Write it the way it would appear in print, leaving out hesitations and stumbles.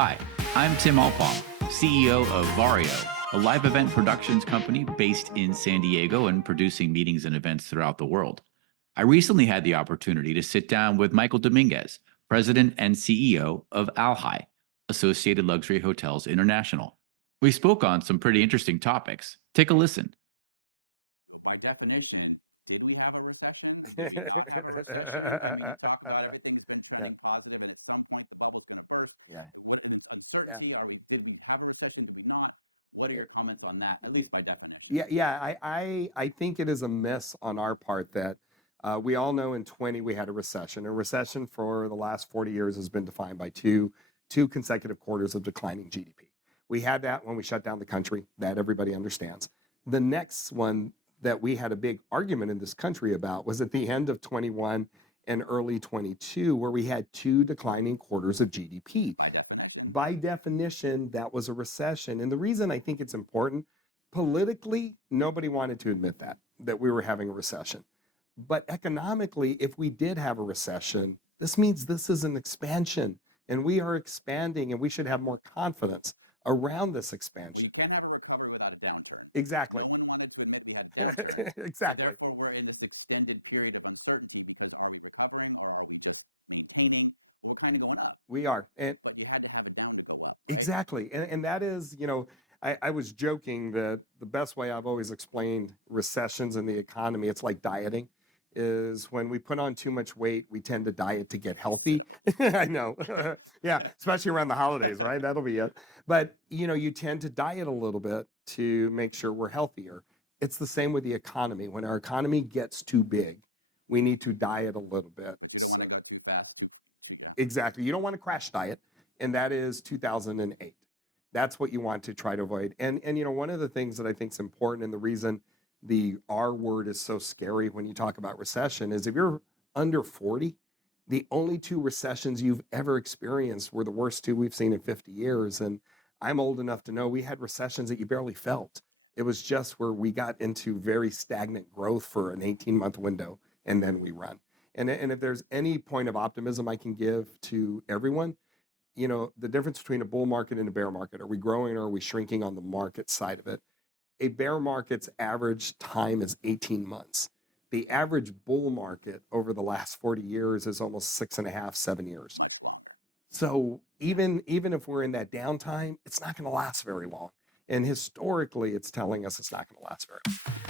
Hi, I'm Tim Alpong, CEO of Vario, a live event productions company based in San Diego and producing meetings and events throughout the world. I recently had the opportunity to sit down with Michael Dominguez, President and CEO of ALHI, Associated Luxury Hotels International. We spoke on some pretty interesting topics. Take a listen. By definition, did we have a recession? Did we not have a recession? I mean, you talk about everything's been trending positive, and at some point the bubble's going to burst. Yeah. Uncertainty, did we have a recession? Did we not? What are your comments on that, at least by definition? I think it is a miss on our part that we all know in 20 we had a recession. A recession for the last 40 years has been defined by two consecutive quarters of declining GDP. We had that when we shut down the country. That everybody understands. The next one that we had a big argument in this country about was at the end of 21 and early 22, where we had two declining quarters of GDP. By definition, that was a recession. And the reason I think it's important, politically, nobody wanted to admit that we were having a recession. But economically, if we did have a recession, this means this is an expansion, and we are expanding, and we should have more confidence around this expansion. You can't have a recovery without a downturn. Exactly. No one wanted to admit we had downturn. Exactly. So therefore, we're in this extended period of uncertainty. Are we recovering, or are we just maintaining? We're kind of going up. We are. But you had to have a downturn. Right? Exactly. And that is, I was joking that the best way I've always explained recessions in the economy, it's like dieting, is when we put on too much weight, we tend to diet to get healthy. I know. Yeah, especially around the holidays, right? That'll be it. But, you tend to diet a little bit to make sure we're healthier. It's the same with the economy. When our economy gets too big, we need to diet a little bit. So, exactly. You don't want to crash diet, and that is 2008. That's what you want to try to avoid. And one of the things that I think is important, and the reason the R word is so scary when you talk about recession, is if you're under 40, the only two recessions you've ever experienced were the worst two we've seen in 50 years. And I'm old enough to know we had recessions that you barely felt. It was just where we got into very stagnant growth for an 18-month window, and then we run. And if there's any point of optimism I can give to everyone, the difference between a bull market and a bear market, are we growing or are we shrinking on the market side of it? A bear market's average time is 18 months. The average bull market over the last 40 years is almost 6.5, 7 years. So even if we're in that downtime, it's not going to last very long. And historically, it's telling us it's not going to last very long.